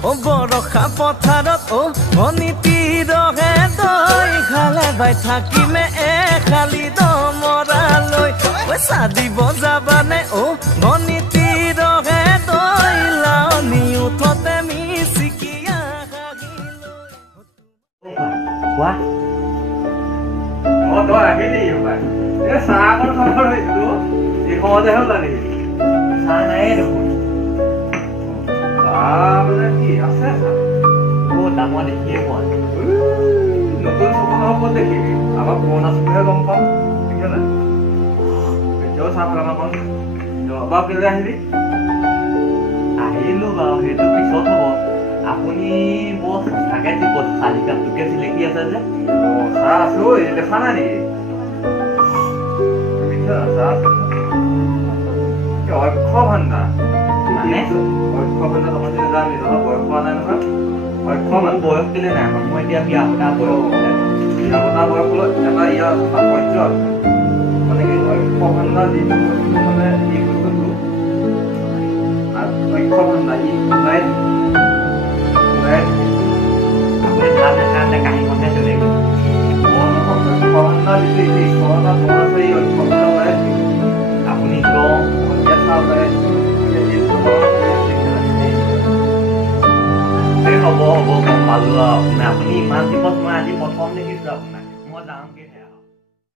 ও বৰষা পথাৰত ও অনীতি ৰহে তই খালে বাই থাকিমে খালি দমৰালৈ পইচা দিব যাবানে ও অনীতি ৰহে তই লাওনি উঠতে মিচিকিয়া কোৱা তই আহিলি এই চাহ অকণ খাব লাগিছিলো এই সময়তে হ'ল নেকি চাহ নাই দেখোন মানে কি আছে ডাঙৰ দেখিয়ে পোৱা নতুন চকুৰ হ'ব দেখিবি আমাৰ পুৰণা চকুহে গম পাম ঠিক আছে এতিয়াও চাহ খাম অকণ বাৰু কেলৈ আহিলি আহিলো বাৰু সেইটো পিছত হ'ব আপুনি বৰ থাকে যি চালি কাপটোকে চিলেকি আছে যে চাহ আছো এই দেখা নাই নেকি চাহ আছে অক্ষ ভাণ্ডাৰ মানে অক্ষ ভাণ্ডাৰ তোমাৰ যদি যাম বয়স হোৱা নাই নহয় অক্ষ বয়স দিলে নাই মই এতিয়া বিয়া পতা বয়স বিয়া পতা বয়স হ'ল এটা ইয়াৰ তাৎপৰ্য মানে কি অক্ষ ভাণ্ডাৰ যিটো বস্তু মানে এই বস্তুটো অক্ষ ভাণ্ডাৰ ই ওলাই আপুনি ভাল দেখাতে কাহিখনহে চলে অক্ষ ভাণ্ডাৰ যিটো ঈশ্বৰ এটা মন আছে এই অক্ষ